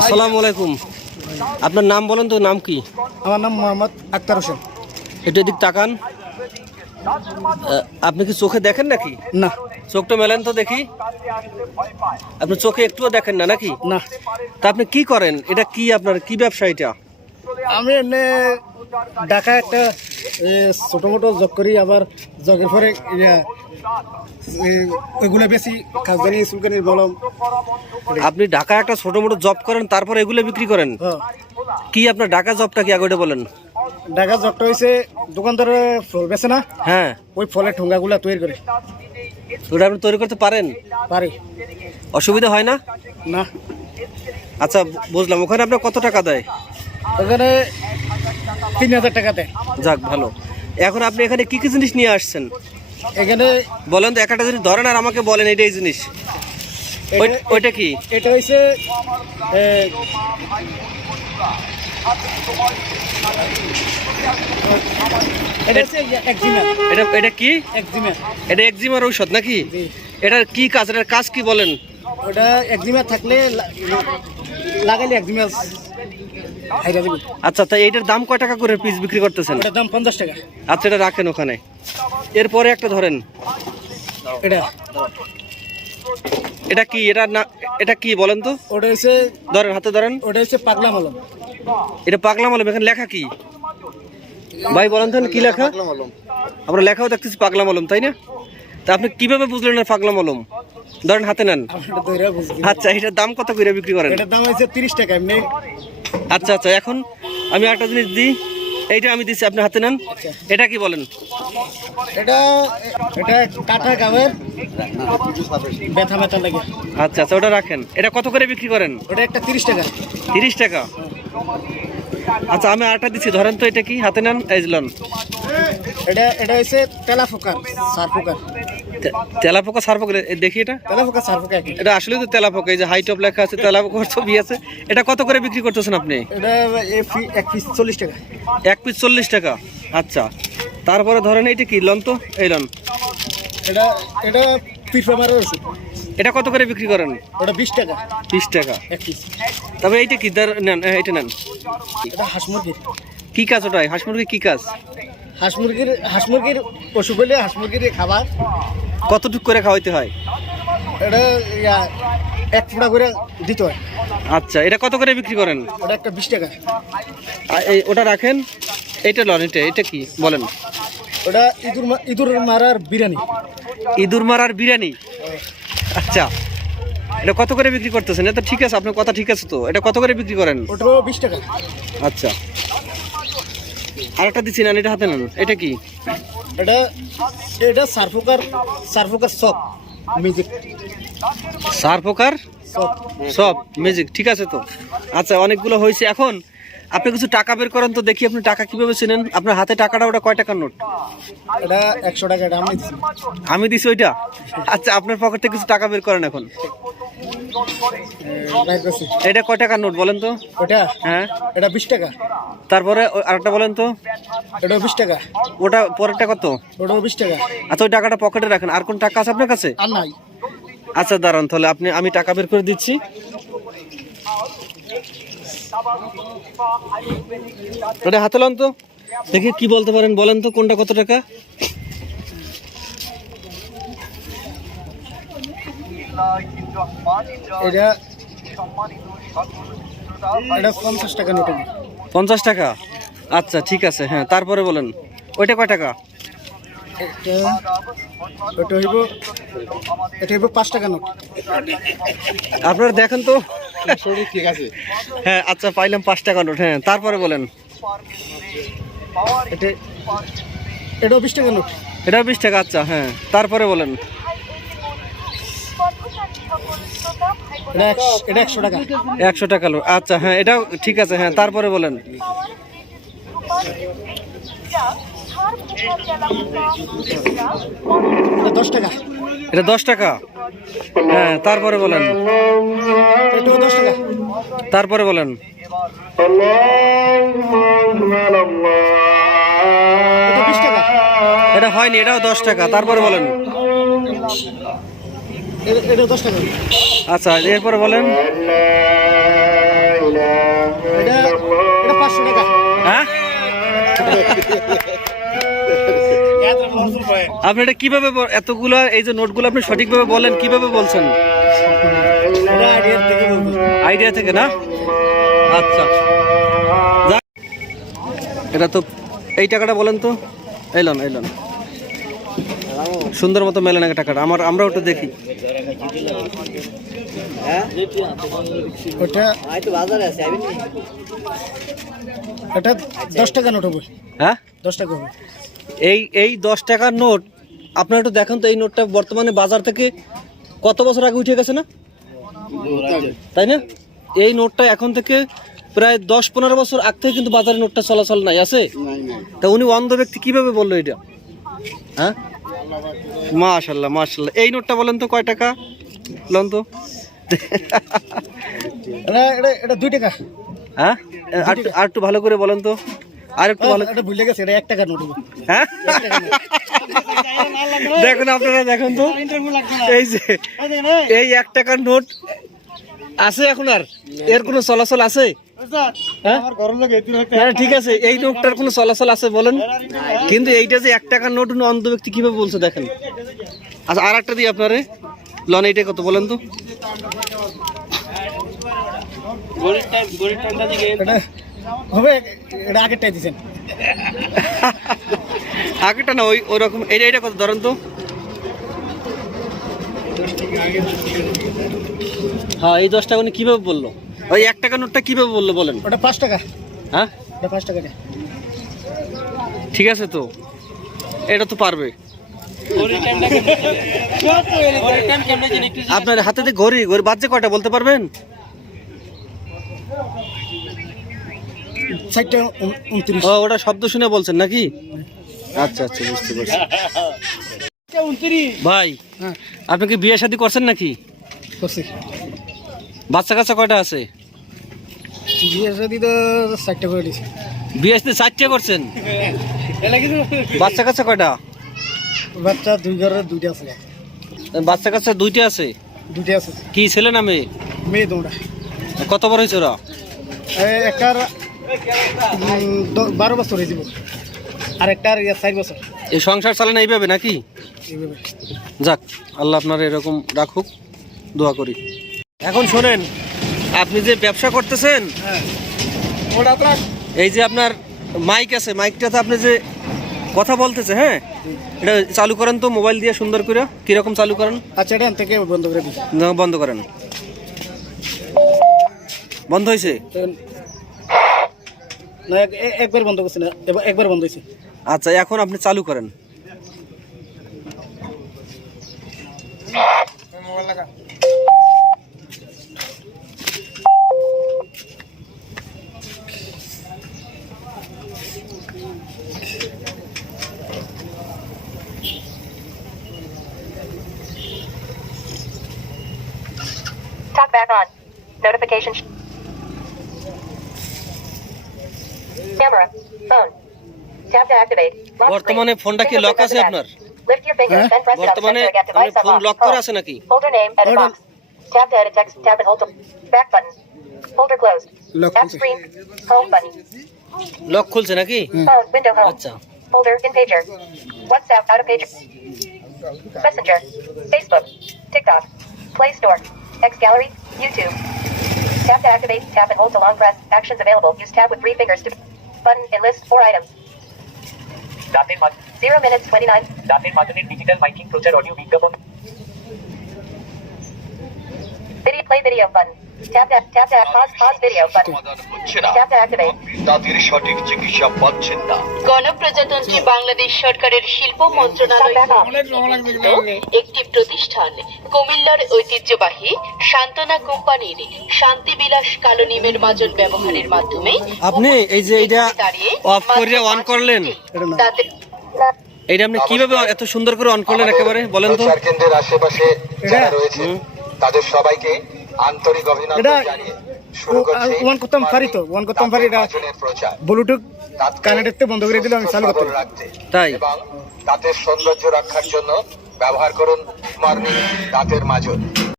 আসসালামু আলাইকুম। আপনার নাম বলেন তো, নাম কি? আমার নাম মোহাম্মদ আক্তার হোসেন। একটু এদিক তাকান। আপনি কি চোখে দেখেন নাকি? না। চোখটা মেলেন তো দেখি। আপনি চোখে একটুও দেখেন না নাকি? না। তা আপনি কি করেন? এটা কি, আপনার কি ব্যবসা এটা? আমি এমনি ঢাকা একটা ছোট মোটো জব করি, আবার জগের পরে ওইগুলো বেশি খাজদানি সুলকানির বলম। আপনি ঢাকা একটা ছোট মোটো জব করেন, তারপর এগুলো বিক্রি করেন? কি আপনার ঢাকা জবটা কি, আগে ওটা বলেন। ঢাকা জবটা হয়েছে দোকানদার ফল বেছে না, হ্যাঁ, ওই ফলের ঠোঙ্গাগুলা তৈরি করে। ওটা আপনি তৈরি করতে পারেন? পারি। অসুবিধা হয় না? না। আচ্ছা, বুঝলাম। ওখানে আপনার কত টাকা দেয়? ওখানে 3000 টাকা দেয়। যাক, ভালো। এখন আপনি এখানে কি কি জিনিস নিয়ে আসছেন এখানে বলেন তো, একটা জিনিস ধরেন আর আমাকে বলেন এইটাই জিনিস। ওইটা কি? এটা হয়েছে এটা কি? এটা একজিমার ঔষধ নাকি? এটার কি কাজ? এটার কাজ কি বলেন? ওটা একজিমা থাকলে লাগাইলে একজিমা হাইরা দিবি। আচ্ছা, তাই এটার দাম কয় টাকা করে পিস বিক্রি করতেছেন? এটার দাম 50 টাকা। আচ্ছা, এটা রাখেন ওখানে। এরপরে একটা ধরেন। এটা কি? এটা কি বলেন তো? ওটা হচ্ছে, ধরেন, হাতে ধরেন। ওটা হচ্ছে পাগলা মলম। এটা পাগলা মলম। এখানে লেখা কি ভাই বলেন তো, কি লেখা? আমরা লেখাও দেখতেছি পাগলা মলম, তাই না? তা আপনি কিভাবে বুঝলেন না পাগলা মলম? ধরেন, হাতে নেন। আচ্ছা, এটার দাম কত করে বিক্রি করেন? এটার দাম হচ্ছে 30 টাকা এমনি। আচ্ছা আচ্ছা, এখন আমি একটা জিনিস দিই। এইটা আমি দিচ্ছি, আপনি হাতে নেন। এটা কি বলেন? এটা কাটা গাবের ব্যথা ব্যথা লাগে। আচ্ছা আচ্ছা, ওটা রাখেন। এটা কত করে বিক্রি করেন? ওটা একটা 30 টাকা। 30 টাকা। আচ্ছা, আমি আরেকটা দিচ্ছি, ধরেন তো। এটা কি? হাতে নেন, এই লন। এটা হচ্ছে তেলাপোকা সারপোকা। তেলাপোকা সারপোকা, দেখি এটা। তেলাপোকা সারপোকা। এটা আসলে তো তেলাপোকা। এই যে হাই টপ লেখা আছে, তেলাপোকার ছবি আছে। এটা কত করে বিক্রি করতেছেন আপনি? এটা এক পিস 40 টাকা। এক পিস 40 টাকা। আচ্ছা, তারপরে ধরেন এইটা কি, লন তো, এই লন। এটা পিঁপড়া মারার ওষুধ। এটা কত করে বিক্রি করেন? ওটা 20 টাকা। 20 টাকা এক পিস। তবে এইটা কি নেন? এইটা নেন। এটা হাঁস মুরগির। কি কাজ ওটাই? হাঁস মুরগি কি কাজ? হাঁস মুরগির অসুখ হলে হাঁস মুরগির খাবার। কতটুক করে খাওয়াইতে হয়? এটা 1 ফুটা করে দিতে হয়। আচ্ছা, এটা কত করে বিক্রি করেন? ওটা একটা 20 টাকা। ওটা রাখেন। এইটা লন। এটা কি বলেন? ওটা ইঁদুর মারার বিরিয়ানি। ইঁদুর মারার বিরিয়ানি। আচ্ছা, এটা কত করে বিক্রি করতেছেন? এটা ঠিক আছে, আপনার কথা ঠিক আছে তো। এটা কত করে বিক্রি করেন? ওটাও 20 টাকা। আচ্ছা, আরেকটা দিচ্ছি, নেন। এটা হাতে নেন। এটা কি? এটা সারফোকার সব মিউজিক। সারপোকার সব মিউজিক, ঠিক আছে তো। আচ্ছা, অনেকগুলো হয়েছে। এখন আপনি কিছু টাকা বের করেন তো দেখি। আপনি টাকা কিভাবে চেনেন? আপনার হাতে টাকাটা, ওটা কয় টাকার নোট? এটা 100 টাকা। এটা আমি দিছি ওইটা। আচ্ছা, আপনার পকেট থেকে কিছু টাকা বের করেন এখন। এটা কয় টাকার নোট বলেন তো? ওটা, হ্যাঁ, এটা 20 টাকা। তারপরে আরেকটা বলেন তো। এটা 20 টাকা। ওটা পরেরটা কত? ওটাও 20 টাকা। আচ্ছা, ওই টাকাটা পকেটে রাখেন। আর কোন টাকা আছে আপনার কাছে? আর নাই। আচ্ছা, দাঁড়ান তাহলে। আমি টাকা বের করে দিচ্ছি। ওটা হাতে লন তো দেখি, কি বলতে পারেন বলেন তো, কোনটা কত টাকা? এটা 50 টাকা নোট। 50 টাকা। আচ্ছা, ঠিক আছে। হ্যাঁ, তারপরে বলেন ওইটা কয় টাকা? এটা হইব 5 টাকা নোট। আপনারা দেখেন তো। ঠিক আছে। হ্যাঁ, আচ্ছা, পাইলাম 5 টাকা নোট। হ্যাঁ, তারপরে বলেন। এটাও 20 টাকা নোট। এটা 20 টাকা। আচ্ছা, হ্যাঁ, তারপরে বলেন। এটা 100 টাকা। 100 টাকা নোট। আচ্ছা, হ্যাঁ, এটাও ঠিক আছে। হ্যাঁ, তারপরে বলেন। এটা 10 টাকা। এটা 10 টাকা। হ্যাঁ, তারপরে বলেন। এটাও 10 টাকা। তারপরে বলেন। এটা 20 টাকা। এটা হয়নি, এটাও 10 টাকা। তারপরে বলেন। এটা 10 টাকা। আচ্ছা, এরপরে বলেন। আপনি এটা কিভাবে এতগুলা এই যে নোটগুলো আপনি সঠিকভাবে বলেন, কিভাবে বলছেন? এটা আইডিয়ার থেকে বলবো। আইডিয়া থেকে না? আচ্ছা, যাক। এটা তো এই টাকাটা বলেন তো, এলন এলন সুন্দর মতো মেলেন টাকাটা, আমরাও একটু দেখি। ওটা এটা 10 টাকা নোট হবে। হ্যাঁ, 10 টাকা হবে। এই 10 টাকার নোট আপনারা একটু দেখেন তো, এই নোটটা বর্তমানে বাজার থেকে কত বছর আগে উঠে গেছে না, তাই না? এই নোটটা এখন থেকে প্রায় 10-15 বছর আগ থেকে কিন্তু বাজারে নোটটা চলাচল নাই আছে। তা উনি অন্ধ ব্যক্তি কিভাবে বললো এটা? হ্যাঁ, মাশাল্লাহ মাশাল্লাহ। এই নোটটা বলেন তো কয় টাকা বলেন তো? এটা 2 টাকা। হ্যাঁ, আর একটু ভালো করে বলেন তো, আর একটু ভালো। এটা ভুলে গেছে, এটা 1 টাকা নোট হবে। হ্যাঁ, দেখুন আপনারা দেখুন তো, এই যে এই 1 টাকার নোট আছে এখন, আর এর কোনো চলাচল আছে? হ্যাঁ? না, ঠিক আছে, এই নোটটার কোনো চলাচল আছে বলেন, কিন্তু এইটা যে 1 টাকার নোট উনি অন্ধ ব্যক্তি কিভাবে বলছে দেখেন। আচ্ছা, আর একটা দিই আপনারে, লন এইটা কত বলেন তো? এটা হবে, এটা আগেরটাই দিছেন। আগেটা না, ওই রকম। এইটা কত ধরেন তো? হ্যাঁ, এই 10 টাকা উনি কিভাবে বললো? ওই 1 টাকা নোটটা কিভাবে বললো বলেন? ওটা 5 টাকা। হ্যাঁ, এটা 5 টাকা। ঠিক আছে, তো এটা তো পারবে। আপনার হাতে যে ঘড়ি বাজছে কয়টা বলতে পারবেন? 4:29। ও, ওটা শব্দ শুনে বলছেন নাকি? আচ্ছা আচ্ছা, বুঝতে পারছি। ভাই, হ্যাঁ, আপনি কি বিয়ে শাদী করছেন নাকি? করছি। বাচ্চা কাচ্চা কয়টা আছে? বিয়ে শাদী তো 4টা করে দিছি। বিয়ে শাদী 4টে করছেন? বাচ্চা কাচ্চা কয়টা? বাচ্চা 2 ঘরের 2টা আছে। বাচ্চা কাচ্চা 2টে আছে? 2টা আছে। কি ছেলে না মেয়ে? মেয়ে তোমরা। কত বড় হয়েছে ওরা? একটার 12 বছর হয়ে যাব, আর একটার 4 বছর। এই সংসার চালানো এইভাবে নাকি? এইভাবে। যাক, আল্লাহ আপনার এরকম রাখুক, দোয়া করি। এখন শোনেন, আপনি যে ব্যবসা করতেছেন, হ্যাঁ, ওটা আপনার এই যে আপনার মাইক আছে, মাইকটাতে আপনি যে কথা বলতেছে, হ্যাঁ, এটা চালু করেন তো মোবাইল দিয়ে সুন্দর করে। কিরকম চালু করেন? আচ্ছা, এটা থেকে বন্ধ করে দিই। না, বন্ধ করেন। বন্ধ হয়েছে? না, একবার বন্ধ করছি না, একবার বন্ধ হয়েছে। আচ্ছা, এখন আপনি চালু করেন। Talk back on. Notification. Camera. Phone. Tap to activate. Lock বর্তমানে screen. ফোনটা কি Fingerprint লক আছে on the আপনার? back. Lift your finger, then press it up বর্তমানে center. Get device phone unlocked. Lock করা Home. আছে নাকি? Folder name, edit box. Tap to edit text. Tap and hold to back button. Folder closed. Lock App খুলছে। screen. Home button. Lock খুলছে নাকি? Phone window home. আচ্ছা, Folder in pager. WhatsApp out of pager. Messenger. Facebook. TikTok. Play Store. X Gallery. YouTube. Tap to activate. Tap and hold to long press. Actions available. Use tab with 3 fingers to button and list 4 items. 0 minutes 29. দাঁতের মাধ্যমে digital miking প্রচার audio বিজ্ঞাপন Video play video button. Tap to pause video button. Tap to activate. দাঁতের সঠিক চিকিৎসা পাচ্ছেন না। গণপ্রজাতন্ত্রী বাংলাদেশ সরকারের শিল্প মন্ত্রণালয় নিয়ন্ত্রিত একটি প্রতিষ্ঠান কুমিল্লার ঐতিহ্যবাহী সান্তনা কোম্পানির শান্তিবিলাস কালো নিমের মাজন ব্যবহারের মাধ্যমে আপনি এই যে এইটা দাঁড়িয়ে অফ করে অন করলেন, তাদের এইটা আপনি কিভাবে এত সুন্দর করে অন করলেন একেবারে বলেন তো? প্রচার কেন্দ্রের আশেপাশে যারা রয়েছে তাদের সবাইকে আন্তরিক এটা অভিনন্দন জানিয়ে শুরু করছি ওয়ান করতাম পারি তো, ওয়ান করতাম পারি। এটা মাজনের প্রচার ব্লুটুথ কানেক্টে বন্ধ করে দিলে আমি চালু করতে পারি। রাখতে তাই? এবং দাঁতের সৌন্দর্য রক্ষার জন্য ব্যবহার করুন স্মার্ট দাঁতের মাজন।